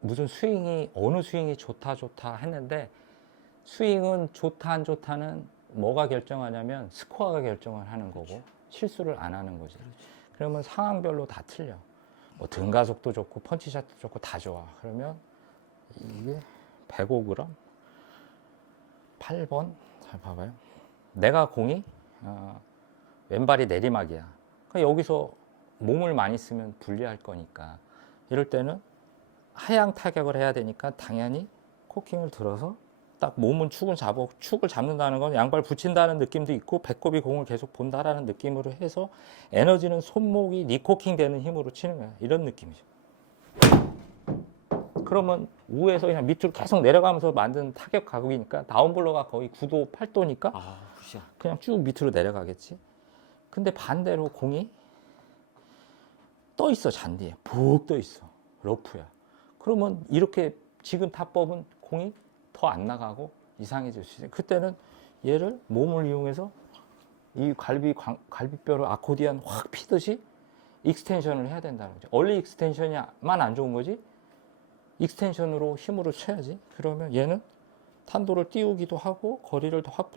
무슨 스윙이 어느 스윙이 좋다 했는데 스윙은 좋다 안 좋다는 뭐가 결정하냐면 스코어가 결정을 하는 거고 실수를 안 하는 거지. 그러면 상황별로 다 틀려. 뭐 등가속도 좋고 펀치샷도 좋고 다 좋아. 그러면 이게 105g 8번 잘 봐봐요. 내가 공이 왼발이 내리막이야. 그러니까 여기서 몸을 많이 쓰면 불리할 거니까 이럴 때는 하향 타격을 해야 되니까 당연히 코킹을 들어서 딱 몸은 축을 잡는다는 건 양발 붙인다는 느낌도 있고 배꼽이 공을 계속 본다라는 느낌으로 해서 에너지는 손목이 니코킹 되는 힘으로 치는 거야. 이런 느낌이죠. 그러면 우에서 그냥 밑으로 계속 내려가면서 만든 타격 가격이니까 다운블러가 거의 9도, 8도니까 그냥 쭉 밑으로 내려가겠지. 근데 반대로 공이 떠 있어, 잔디에. 푹 떠 있어. 러프야. 그러면 이렇게 지금 타법은 공이 더 안 나가고 이상해질 수 있어요. 그때는 얘를 몸을 이용해서 이 갈비뼈를 아코디언 확 피듯이 익스텐션을 해야 된다는 거죠. 얼리 익스텐션이만 안 좋은 거지 익스텐션으로 힘으로 쳐야지. 그러면 얘는 탄도를 띄우기도 하고 거리를 더 확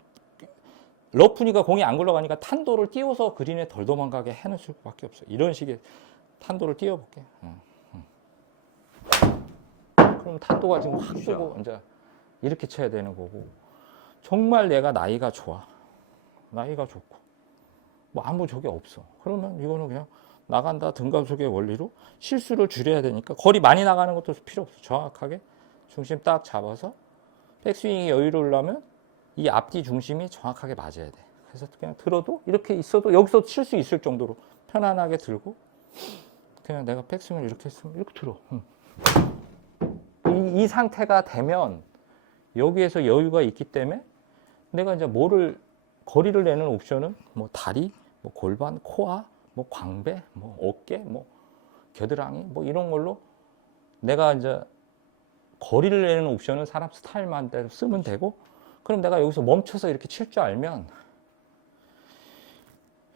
러프니까 공이 안 굴러가니까 탄도를 띄워서 그린에 덜 도망가게 해놓을 수밖에 없어요. 이런 식의 탄도를 띄워볼게. 그럼 탄도가 지금 확 뜨고 이제 이렇게 쳐야 되는 거고. 정말 내가 나이가 좋아. 나이가 좋고 뭐 아무 적이 없어. 그러면 이거는 그냥 나간다 등가속의 원리로 실수를 줄여야 되니까 거리 많이 나가는 것도 필요 없어. 정확하게 중심 딱 잡아서 백스윙이 여유로우려면 이 앞뒤 중심이 정확하게 맞아야 돼. 그래서 그냥 들어도 이렇게 있어도 여기서 칠 수 있을 정도로 편안하게 들고 그냥 내가 백스윙을 이렇게 했으면 이렇게 들어. 이 상태가 되면 여기에서 여유가 있기 때문에 내가 이제 거리를 내는 옵션은 뭐 다리, 뭐 골반, 코아, 뭐 광배, 뭐 어깨, 뭐 겨드랑이 뭐 이런 걸로 내가 이제 거리를 내는 옵션은 사람 스타일만 대로 쓰면 되고 그럼 내가 여기서 멈춰서 이렇게 칠 줄 알면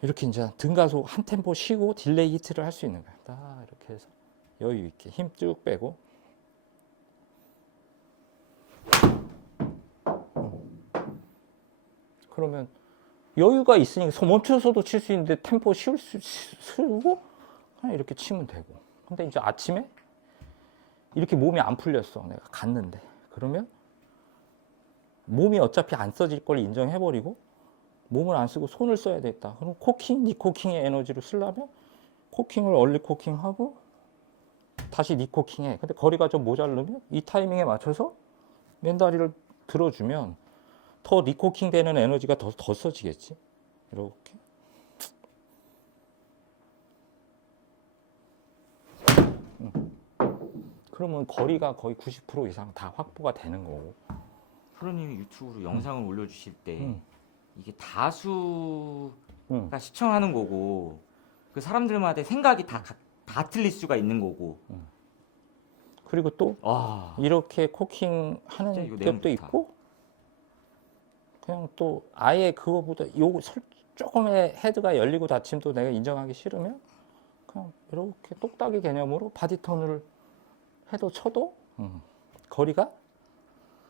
이렇게 이제 등가속 한 템포 쉬고 딜레이 히트를 할 수 있는 거야. 딱 이렇게 해서 여유 있게 힘 쭉 빼고 그러면 여유가 있으니까 멈춰서도 칠 수 있는데 템포 쓰고 그냥 이렇게 치면 되고. 근데 이제 아침에 이렇게 몸이 안 풀렸어. 내가 갔는데. 그러면 몸이 어차피 안 써질 걸 인정해버리고 몸을 안 쓰고 손을 써야 되겠다. 그럼 니코킹의 에너지로 쓰려면 코킹을 얼리 코킹하고 다시 니코킹해. 근데 거리가 좀 모자르면 이 타이밍에 맞춰서 맨다리를 들어주면 더 리코킹 되는 에너지가 더 써지겠지. 이렇게. 그러면 거리가 거의 90% 이상 다 확보가 되는 거고. 프로님이 유튜브로 영상을 올려주실 때 이게 다수가 시청하는 거고 그 사람들마다 생각이 다 틀릴 수가 있는 거고 그리고 또 이렇게 코킹 하는 것도 있고 그냥 또 아예 그거보다 조금의 헤드가 열리고 닫힘도 내가 인정하기 싫으면 그냥 이렇게 똑딱이 개념으로 바디턴을 해도 쳐도 거리가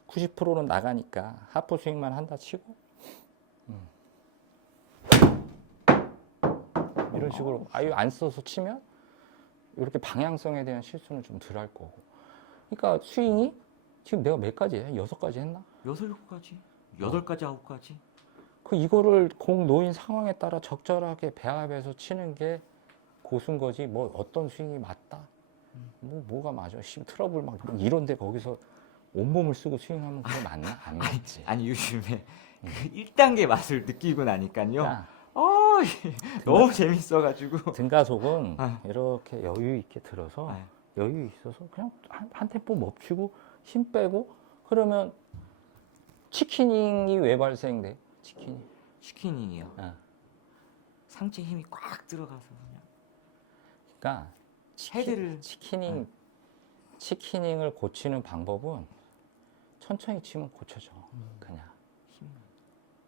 90%는 나가니까 하프 스윙만 한다 치고 이런 식으로 아예 안 써서 치면 이렇게 방향성에 대한 실수는 좀 덜 할 거고. 그러니까 스윙이 지금 내가 몇 가지 해? 6가지 했나? 6가지, 8가지, 9가지. 이거를 공 놓인 상황에 따라 적절하게 배합해서 치는 게 고수인 거지. 뭐 어떤 스윙이 맞다. 뭐가 맞아. 트러블 막 이런데 거기서 온몸을 쓰고 스윙하면 그게 맞나? 안 맞지. 아니 요즘에 그 1단계 맛을 느끼고 나니까요. 야, 너무 재밌어가지고. 등가속은 이렇게 여유 있게 들어서 여유 있어서 그냥 한 템포 멈추고 힘 빼고 그러면 치키닝이 왜 발생돼? 치킨이요. 상체 힘이 꽉 들어가서 그냥. 그러니까 헤드를 치키닝을 고치는 방법은 천천히 치면 고쳐져. 그냥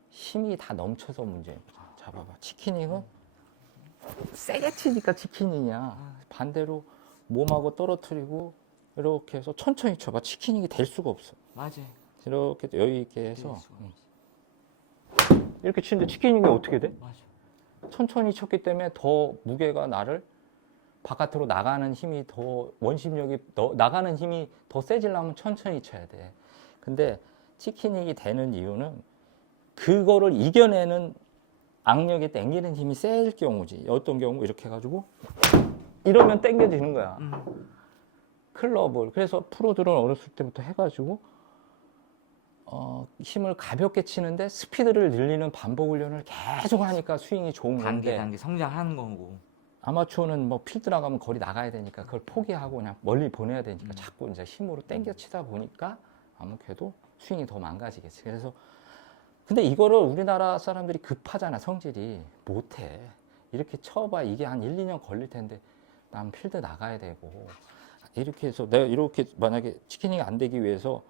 힘이 다 넘쳐서 문제인 거지. 잡아봐. 치키닝은 세게 치니까 치키닝이야. 반대로 몸하고 떨어뜨리고 이렇게 해서 천천히 쳐봐. 치킨이 될 수가 없어. 맞아. 이렇게 여유 있게 해서 될 수가 없지. 이렇게 치는데 치킨이 어떻게 돼? 맞아. 천천히 쳤기 때문에 더 무게가 나를 바깥으로 나가는 힘이 더 원심력이 나가는 힘이 더 세지려면 천천히 쳐야 돼. 근데 치킨이 되는 이유는 그거를 이겨내는 악력이 당기는 힘이 셀 경우지. 어떤 경우 이렇게 해가지고 이러면 당겨지는 거야. 클럽을. 그래서 프로들은 어렸을 때부터 해가지고 힘을 가볍게 치는데 스피드를 늘리는 반복 훈련을 계속 하니까 스윙이 좋은 건데 단계 성장하는 거고. 아마추어는 뭐 필드 나가면 거리 나가야 되니까 그걸 포기하고 그냥 멀리 보내야 되니까 자꾸 이제 힘으로 당겨 치다 보니까 아무래도 스윙이 더 망가지겠지. 그래서 근데 이거를 우리나라 사람들이 급하잖아. 성질이 못해. 이렇게 쳐봐 이게 한 1, 2년 걸릴 텐데 난 필드 나가야 되고 이렇게 해서 내가 이렇게 만약에 치킨이 안 되기 위해서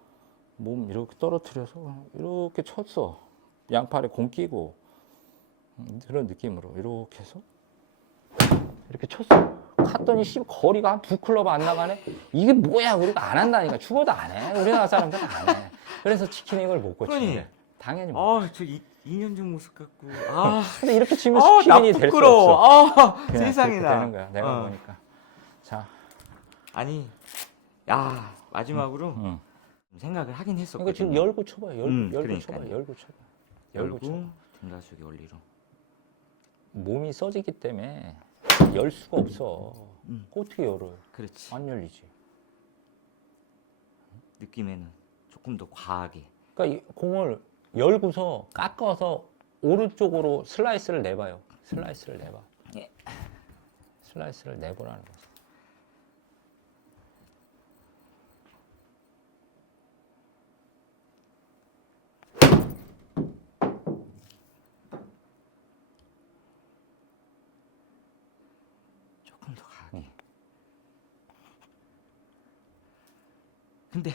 몸 이렇게 떨어뜨려서 이렇게 쳤어. 양팔에 공 끼고 그런 느낌으로 이렇게 해서 이렇게 쳤어. 갔더니 거리가 한 2클럽 안 나가네. 이게 뭐야? 우리가 안 한다니까. 죽어도 안 해. 우리나라 사람들은 안 해. 그래서 치킨을 못 고치는. 당연히 못. 저 2년 전 모습 같고. 근데 이렇게 치면 나 치킨이 될 수 부끄러워. 없어. 그냥 세상에나. 그렇게 되는 거야. 내가 보니까. 자, 아니, 마지막으로 생각을 하긴 했었거든. 이거 지금 열고 쳐봐요. 열고 그러니까요. 쳐봐요. 열고 쳐봐. 열고 등가속의 원리로. 몸이 써지기 때문에 열 수가 없어. 어떻게 열어요? 그렇지. 안 열리지. 느낌에는 조금 더 과하게. 그러니까 이 공을 열고서 깎아서 오른쪽으로 슬라이스를 내봐요. 슬라이스를 내봐. 슬라이스를 내보라는 거지. 조금 더 과하게. 근데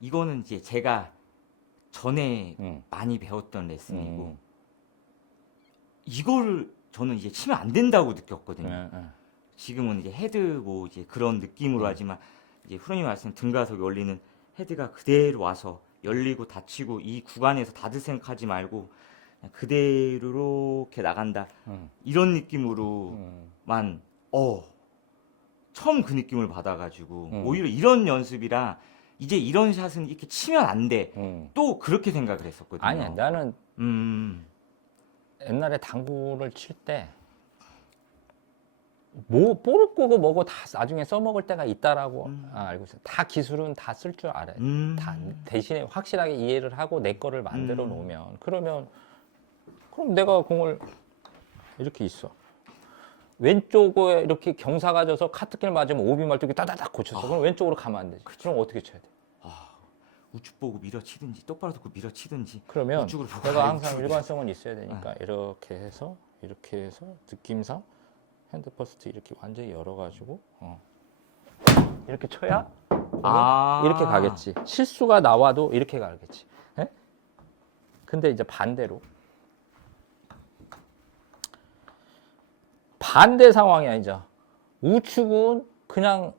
이거는 이제 제가 전에 많이 배웠던 레슨이고 이거를 저는 이제 치면 안 된다고 느꼈거든요. 지금은 이제 헤드 뭐 이제 그런 느낌으로 하지만 이제 프로님 말씀 등가속의 원리는 헤드가 그대로 와서 열리고 닫히고 이 구간에서 닫을 생각하지 말고 그냥 그대로 이렇게 나간다 이런 느낌으로만 처음 그 느낌을 받아가지고 오히려 이런 연습이라 이제 이런 샷은 이렇게 치면 안 돼. 또 그렇게 생각을 했었거든요. 아니야, 나는 옛날에 당구를 칠 때 뭐 볼을 끄고 뭐고 다 나중에 써먹을 때가 있다라고 알고 있어요. 다 기술은 다 쓸 줄 알아요. 다 대신에 확실하게 이해를 하고 내 거를 만들어 놓으면 그럼 내가 공을 이렇게 있어. 왼쪽에 이렇게 경사가 져서 카트길 맞으면 오비 말뚝이 따다닥 고쳤어. 그럼 왼쪽으로 가면 안 되지. 그럼 어떻게 쳐야 돼? 우측 보고 밀어치든지 똑바로 듣고 밀어치든지 그러면 우측으로 보고 내가 항상 일관성은 있어야 되니까 이렇게 해서 느낌상 핸드 퍼스트 이렇게 완전히 열어가지고 이렇게 쳐야 이렇게 가겠지. 실수가 나와도 이렇게 가겠지. 에? 근데 이제 반대로 반대 상황이야. 이제 우측은 그냥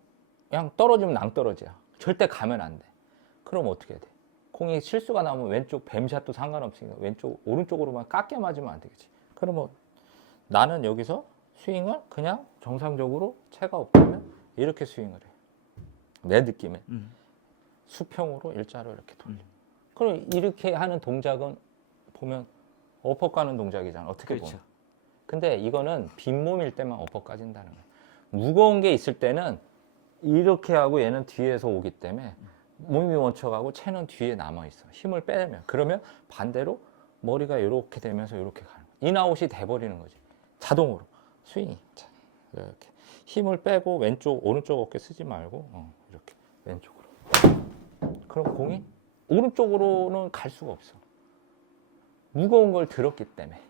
떨어지면 낭떠러지야. 절대 가면 안 돼. 그럼 어떻게 해야 돼? 공이 실수가 나오면 왼쪽 뱀샷도 상관없으니까 오른쪽으로만 깎여 맞으면 안 되겠지. 그러면 나는 여기서 스윙을 그냥 정상적으로 채가 없다면 이렇게 스윙을 해. 내 느낌에 수평으로 일자로 이렇게 돌려. 그럼 이렇게 하는 동작은 보면 어퍼 가는 동작이잖아. 어떻게 보면. 근데 이거는 빈몸일 때만 어퍼 까진다는 거야. 무거운 게 있을 때는 이렇게 하고 얘는 뒤에서 오기 때문에 몸이 멈춰가고 채는 뒤에 남아있어. 힘을 빼면. 그러면 반대로 머리가 이렇게 되면서 이렇게 가는 거야. 인아웃이 돼버리는 거지. 자동으로. 스윙이. 자, 이렇게. 힘을 빼고 오른쪽 어깨 쓰지 말고 이렇게 왼쪽으로. 그럼 공이 오른쪽으로는 갈 수가 없어. 무거운 걸 들었기 때문에.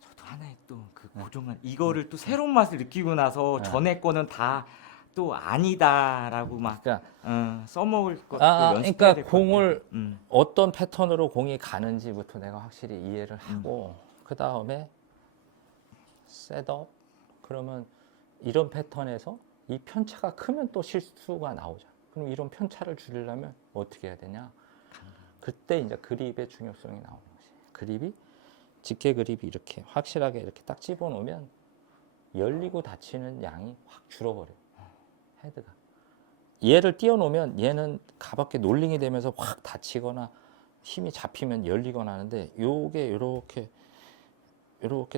저도 하나의 또 그 고정한 이거를 또 새로운 맛을 느끼고 나서 전에 거는 다 또 아니다라고 막 써먹을 것도 연습해야 그러니까 될 것 공을 같아요. 어떤 패턴으로 공이 가는지부터 내가 확실히 이해를 하고 그 다음에 셋업 그러면 이런 패턴에서 이 편차가 크면 또 실수가 나오잖아. 그럼 이런 편차를 줄이려면 어떻게 해야 되냐? 그때 이제 그립의 중요성이 나오는 거지. 그립이 직계 그립이 이렇게 확실하게 이렇게 딱 집어놓으면 열리고 닫히는 양이 확 줄어버려. 헤드가. 얘를 띄워놓으면 얘는 가볍게 놀링이 되면서 확 닫히거나 힘이 잡히면 열리거나 하는데 요게 이렇게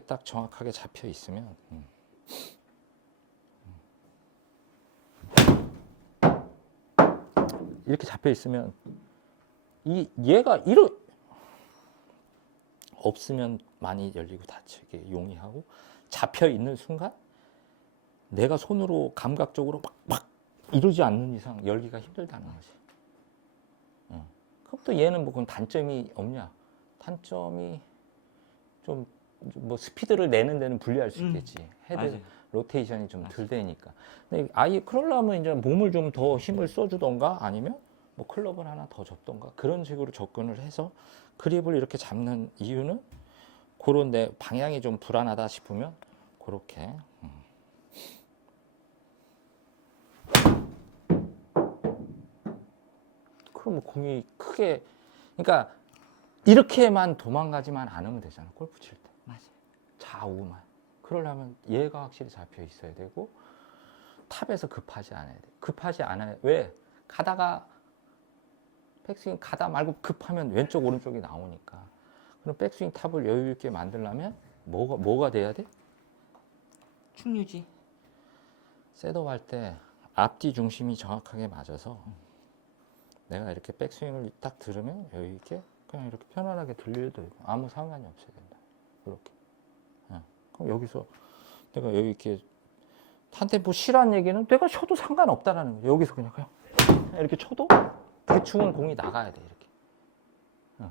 딱 정확하게 잡혀 있으면 이렇게 잡혀 있으면 얘가 없으면 많이 열리고 닫히게 용이하고 잡혀 있는 순간 내가 손으로 감각적으로 막 이러지 않는 이상 열기가 힘들다는 거지. 그럼 또 얘는 뭐 그건 단점이 없냐? 단점이 좀 뭐 스피드를 내는 데는 불리할 수 있겠지. 헤드 맞아요. 로테이션이 좀 덜 되니까. 근데 아예 그러려면 이제 몸을 좀 더 힘을 써주던가 아니면 뭐 클럽을 하나 더 줬던가 그런 식으로 접근을 해서 그립을 이렇게 잡는 이유는 그런 내 방향이 좀 불안하다 싶으면 그렇게 그럼 공이 크게 그러니까 이렇게만 도망가지만 않으면 되잖아. 골프 칠 때. 맞아요. 좌우만. 그러려면 얘가 확실히 잡혀 있어야 되고 탑에서 급하지 않아야 돼. 급하지 않아야 왜? 가다가 백스윙 가다 말고 급하면 왼쪽 오른쪽이 나오니까. 그럼 백스윙 탑을 여유 있게 만들려면 뭐가 돼야 돼? 충유지. 셋업 할 때 앞뒤 중심이 정확하게 맞아서 내가 이렇게 백스윙을 딱 들으면 여유 있게 그냥 이렇게 편안하게 들려도 되고 아무 상관이 없어야 된다. 이렇게. 그럼 여기서 내가 여유 있게 한 템포 쉬라는 얘기는 내가 쳐도 상관없다라는 거야. 여기서 그냥 이렇게 쳐도 대충은 공이 나가야 돼. 이렇게.